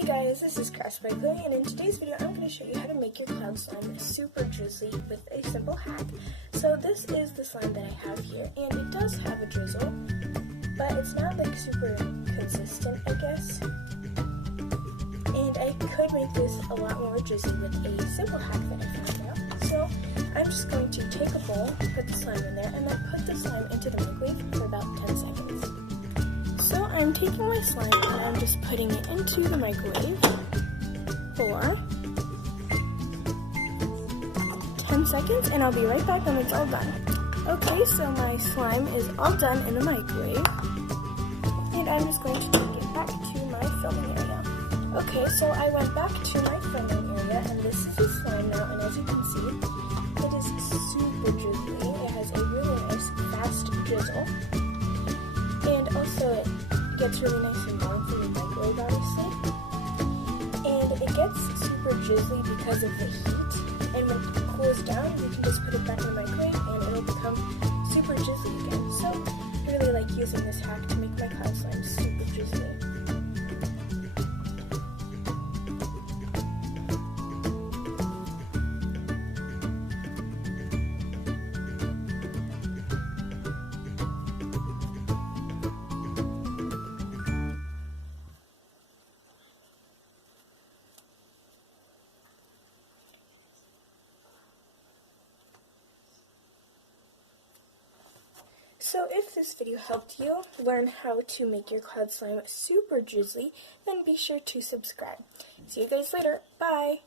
Hey guys, this is Crash by Chloe, and in today's video I'm going to show you how to make your cloud slime super drizzly with a simple hack. So this is the slime that I have here, and it does have a drizzle, but it's not like super consistent, I guess. And I could make this a lot more drizzly with a simple hack that I found out. So I'm just going to take a bowl, put the slime in there, and then put the slime into the microwave for about 10 seconds. So I'm taking my slime and I'm just putting it into the microwave for 10 seconds, and I'll be right back when it's all done. Okay, so my slime is all done in the microwave, and I'm just going to take it back to my filming area. Okay, so I went back to my filming area, and this is the slime now, and as you can see, it is super drizzly. It has a really nice fast drizzle, and also it gets really nice and warm from the microwave, obviously. And it gets super drizzly because of the heat, and when it cools down, you can just put it back in the microwave and it'll become super drizzly again. So I really like using this hack to make my cloud slime super drizzly. So if this video helped you learn how to make your cloud slime super drizzly, then be sure to subscribe. See you guys later. Bye!